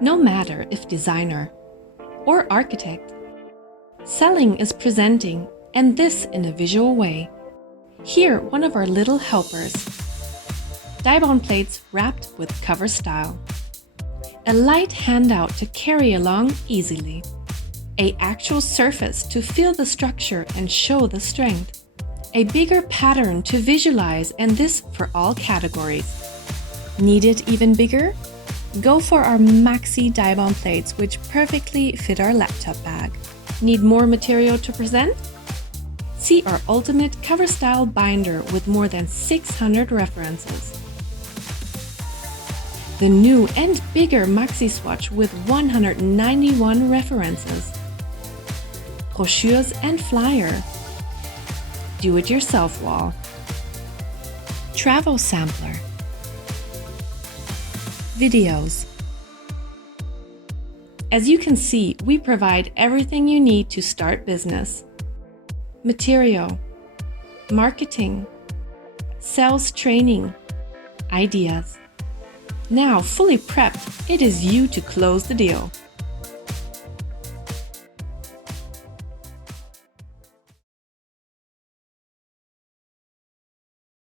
No matter if designer or architect, selling is presenting, and this in a visual way. Here, one of our little helpers. Dibon plates wrapped with cover style. A light handout to carry along easily. An actual surface to feel the structure and show the strength. A bigger pattern to visualize, and this for all categories. Need it even bigger? Go for our MAXI Dibon plates, which perfectly fit our laptop bag. Need more material to present? See our ultimate cover style binder with more than 600 references. The new and bigger MAXI swatch with 191 references. Brochures and flyer. Do-it-yourself wall. Travel sampler. Videos. As you can see, we provide everything you need to start business. Material, marketing, sales training, ideas. Now fully prepped, it is you to close the deal.